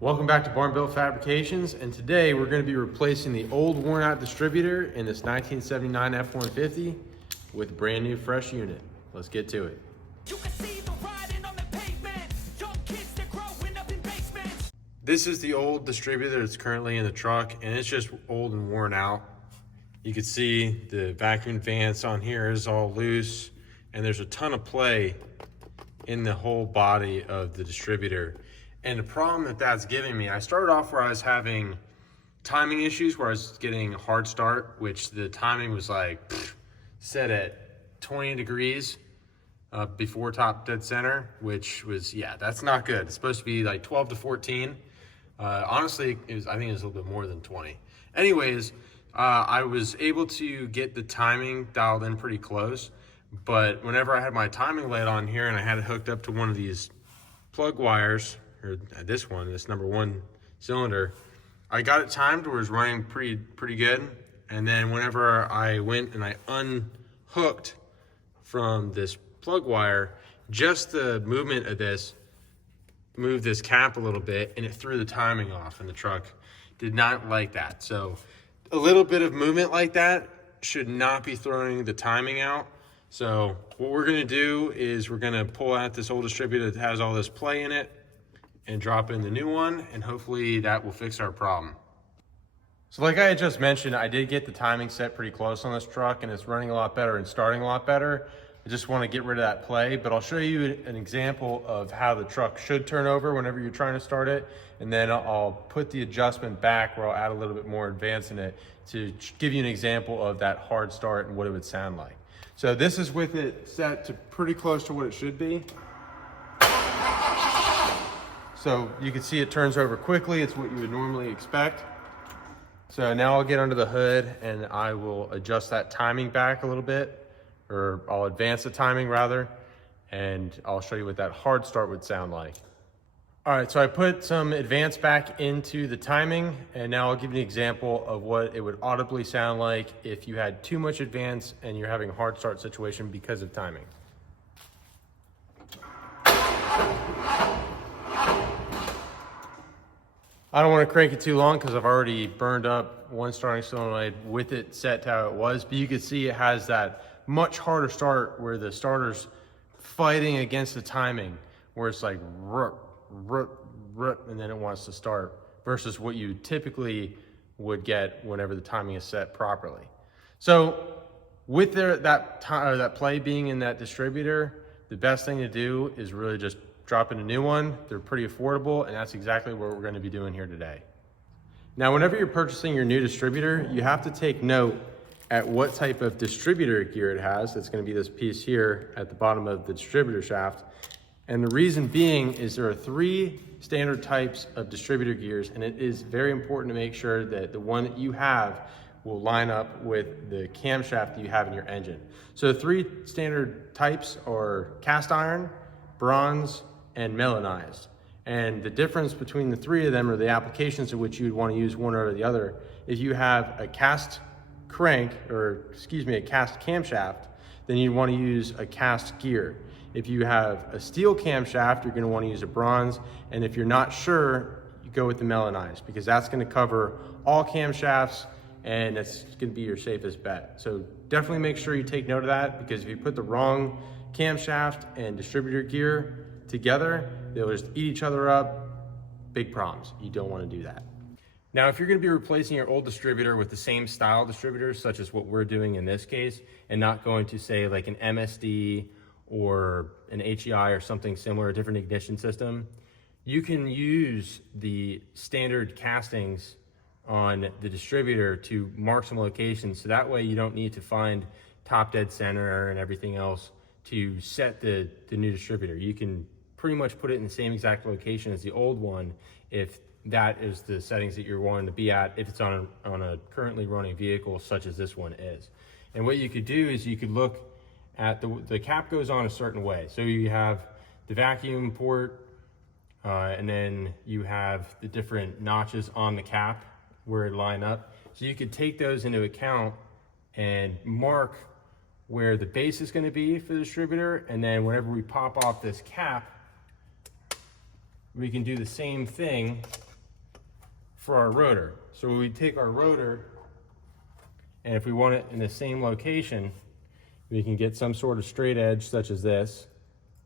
Welcome back to Built Fabrications, and today we're going to be replacing the old worn out distributor in this 1979 F-150 with a brand new fresh unit. Let's get to it. You can see the riding on the pavement. Young kids, they're growing up in basements. This is the old distributor that's currently in the truck, and it's just old and worn out. You can see the vacuum vents on here is all loose, and there's a ton of play in the whole body of the distributor. And the problem that that's giving me, I started off where I was having timing issues, where I was getting a hard start, which the timing was like set at 20 degrees before top dead center, which was, yeah, that's not good. It's supposed to be like 12 to 14. Honestly, I think it was a little bit more than 20. Anyways, I was able to get the timing dialed in pretty close, but whenever I had my timing light on here and I had it hooked up to one of these plug wires, or this number one cylinder, I got it timed where it was running pretty good. And then whenever I went and I unhooked from this plug wire, just the movement of this moved this cap a little bit and it threw the timing off, and the truck did not like that. So a little bit of movement like that should not be throwing the timing out. So what we're gonna do is we're gonna pull out this old distributor that has all this play in it and drop in the new one, and hopefully that will fix our problem. So like I had just mentioned, I did get the timing set pretty close on this truck, and it's running a lot better and starting a lot better. I just want to get rid of that play, but I'll show you an example of how the truck should turn over whenever you're trying to start it, and then I'll put the adjustment back where I'll add a little bit more advance in it to give you an example of that hard start and what it would sound like. So this is with it set to pretty close to what it should be. So you can see it turns over quickly. It's what you would normally expect. So now I'll get under the hood and I will adjust that timing back a little bit, or I'll advance the timing rather, and I'll show you what that hard start would sound like. All right, so I put some advance back into the timing, and now I'll give you an example of what it would audibly sound like if you had too much advance and you're having a hard start situation because of timing. I don't want to crank it too long because I've already burned up one starting solenoid with it set to how it was, but you can see it has that much harder start where the starter's fighting against the timing, where it's like and then it wants to start, versus what you typically would get whenever the timing is set properly. So with that play being in that distributor, the best thing to do is really just drop in a new one. They're pretty affordable, and that's exactly what we're going to be doing here today. Now, whenever you're purchasing your new distributor, you have to take note at what type of distributor gear it has. That's going to be this piece here at the bottom of the distributor shaft. And the reason being is there are 3 standard types of distributor gears, and it is very important to make sure that the one that you have will line up with the camshaft that you have in your engine. So the 3 standard types are cast iron, bronze, and melanized. And the difference between the 3 of them are the applications in which you'd want to use one over the other. If you have a cast crank, or excuse me, a cast camshaft, then you'd want to use a cast gear. If you have a steel camshaft, you're going to want to use a bronze. And if you're not sure, you go with the melanized, because that's going to cover all camshafts and that's going to be your safest bet. So definitely make sure you take note of that, because if you put the wrong camshaft and distributor gear together, they'll just eat each other up. Big problems. You don't want to do that. Now, if you're going to be replacing your old distributor with the same style distributor, such as what we're doing in this case, and not going to say like an MSD or an HEI or something similar, a different ignition system, you can use the standard castings on the distributor to mark some locations, so that way you don't need to find top dead center and everything else to set the new distributor. You can pretty much put it in the same exact location as the old one if that is the settings that you're wanting to be at, if it's on a currently running vehicle such as this one is. And what you could do is you could look at the cap goes on a certain way. So you have the vacuum port, and then you have the different notches on the cap where it line up. So you could take those into account and mark where the base is going to be for the distributor, and then whenever we pop off this cap, we can do the same thing for our rotor. So we take our rotor, and if we want it in the same location, we can get some sort of straight edge such as this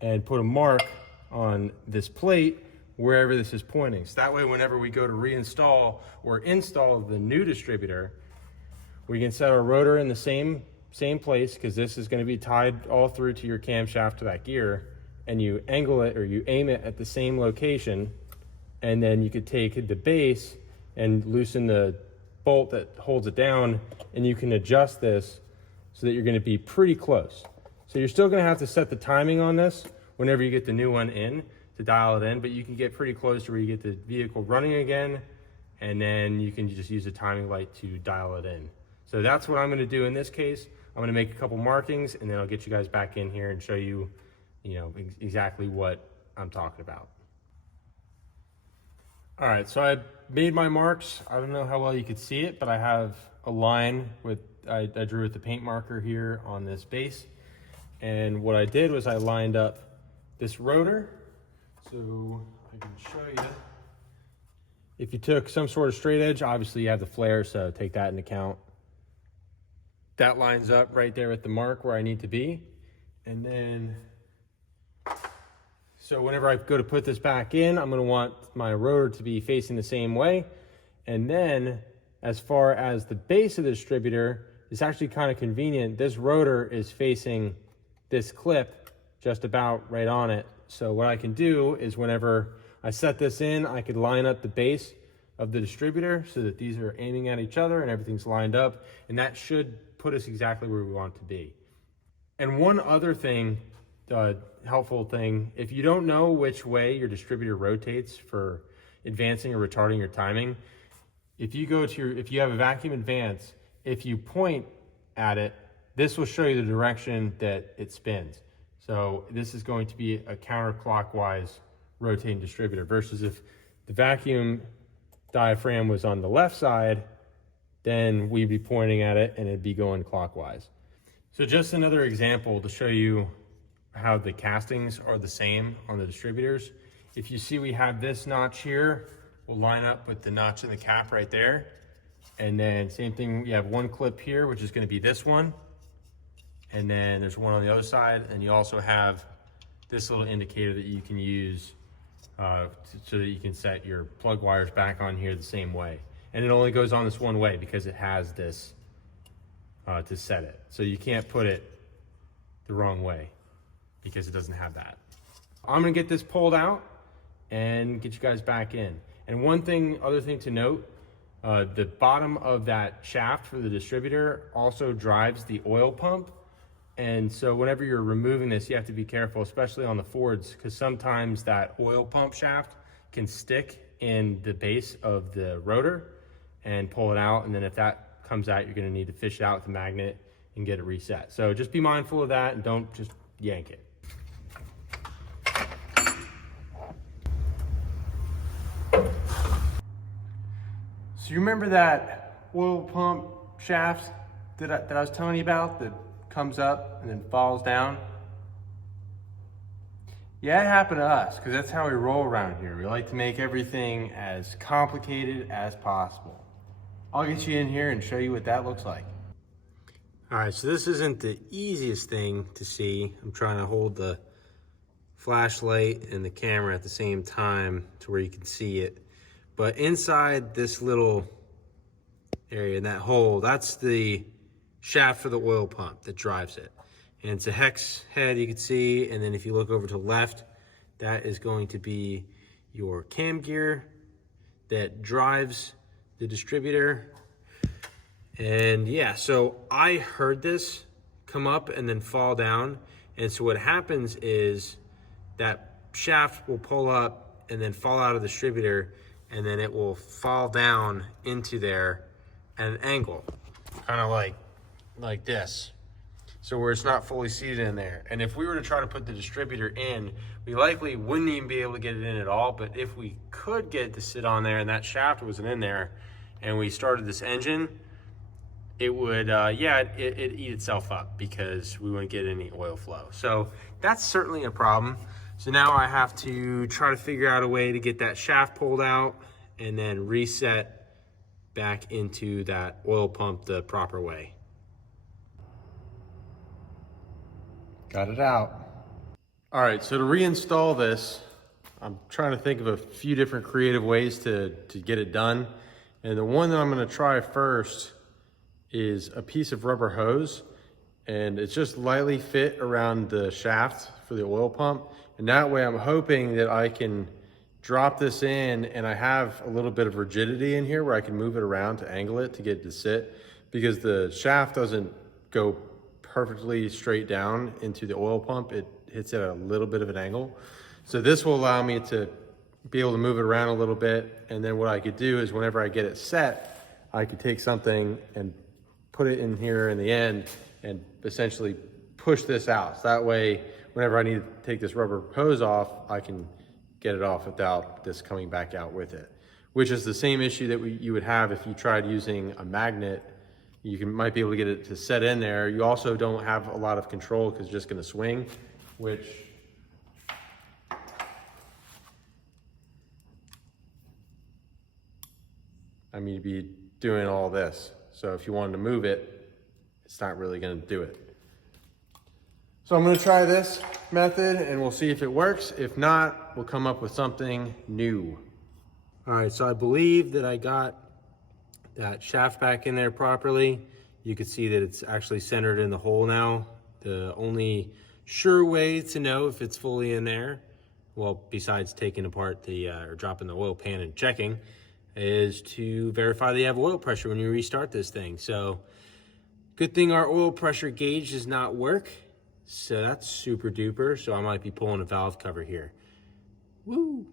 and put a mark on this plate wherever this is pointing. So that way, whenever we go to reinstall or install the new distributor, we can set our rotor in the same place, because this is going to be tied all through to your camshaft to that gear, and you angle it or you aim it at the same location, and then you could take the base and loosen the bolt that holds it down, and you can adjust this so that you're going to be pretty close. So you're still going to have to set the timing on this whenever you get the new one in to dial it in, but you can get pretty close to where you get the vehicle running again, and then you can just use a timing light to dial it in. So that's what I'm going to do in this case. I'm going to make a couple markings, and then I'll get you guys back in here and show you, exactly what I'm talking about. All right, so I made my marks. I don't know how well you could see it, but I have a line with, I drew with the paint marker here on this base. And what I did was I lined up this rotor. So I can show you. If you took some sort of straight edge, obviously you have the flare, so take that into account. That lines up right there at the mark where I need to be. And then, so whenever I go to put this back in, I'm going to want my rotor to be facing the same way. And then as far as the base of the distributor, it's actually kind of convenient. This rotor is facing this clip just about right on it. So what I can do is whenever I set this in, I could line up the base of the distributor so that these are aiming at each other and everything's lined up. And that should put us exactly where we want it to be. And one other thing, helpful thing, if you don't know which way your distributor rotates for advancing or retarding your timing, if you have a vacuum advance, if you point at it, this will show you the direction that it spins. So this is going to be a counterclockwise rotating distributor, versus if the vacuum diaphragm was on the left side, then we'd be pointing at it and it'd be going clockwise. So just another example to show you how the castings are the same on the distributors. If you see we have this notch here, we'll line up with the notch in the cap right there. And then same thing, we have one clip here, which is going to be this one. And then there's one on the other side. And you also have this little indicator that you can use so that you can set your plug wires back on here the same way. And it only goes on this one way because it has this to set it. So you can't put it the wrong way because it doesn't have that. I'm gonna get this pulled out and get you guys back in. And other thing to note, the bottom of that shaft for the distributor also drives the oil pump. And so whenever you're removing this, you have to be careful, especially on the Fords, because sometimes that oil pump shaft can stick in the base of the rotor and pull it out. And then if that comes out, you're going to need to fish it out with a magnet and get it reset. So just be mindful of that and don't just yank it. So you remember that oil pump shaft that I was telling you about that comes up and then falls down? Yeah, it happened to us because that's how we roll around here. We like to make everything as complicated as possible. I'll get you in here and show you what that looks like. All right, so this isn't the easiest thing to see. I'm trying to hold the flashlight and the camera at the same time to where you can see it. But inside this little area, that hole, that's the shaft for the oil pump that drives it. And it's a hex head, you can see. And then if you look over to the left, that is going to be your cam gear that drives the distributor. And yeah, so I heard this come up and then fall down. And so what happens is that shaft will pull up and then fall out of the distributor, and then it will fall down into there at an angle, kind of like this. So where it's not fully seated in there. And if we were to try to put the distributor in, we likely wouldn't even be able to get it in at all. But if we could get it to sit on there and that shaft wasn't in there and we started this engine, it would, it'd eat itself up because we wouldn't get any oil flow. So that's certainly a problem. So now I have to try to figure out a way to get that shaft pulled out and then reset back into that oil pump the proper way. Got it out. All right, so to reinstall this, I'm trying to think of a few different creative ways to get it done. And the one that I'm gonna try first is a piece of rubber hose, and it's just lightly fit around the shaft for the oil pump. And that way I'm hoping that I can drop this in and I have a little bit of rigidity in here where I can move it around to angle it to get it to sit, because the shaft doesn't go perfectly straight down into the oil pump. It hits at a little bit of an angle. So this will allow me to be able to move it around a little bit. And then what I could do is whenever I get it set, I could take something and put it in here in the end and essentially push this out. So that way, whenever I need to take this rubber hose off, I can get it off without this coming back out with it, which is the same issue that you would have if you tried using a magnet. You might be able to get it to set in there. You also don't have a lot of control because it's just gonna swing, which I mean, you'd be doing all this. So if you wanted to move it, it's not really gonna do it. So I'm gonna try this method and we'll see if it works. If not, we'll come up with something new. All right, so I believe that I got that shaft back in there properly. You can see that it's actually centered in the hole now. The only sure way to know if it's fully in there, well, besides taking apart the, or dropping the oil pan and checking, is to verify that you have oil pressure when you restart this thing. So good thing our oil pressure gauge does not work. So that's super duper. So I might be pulling a valve cover here. Woo!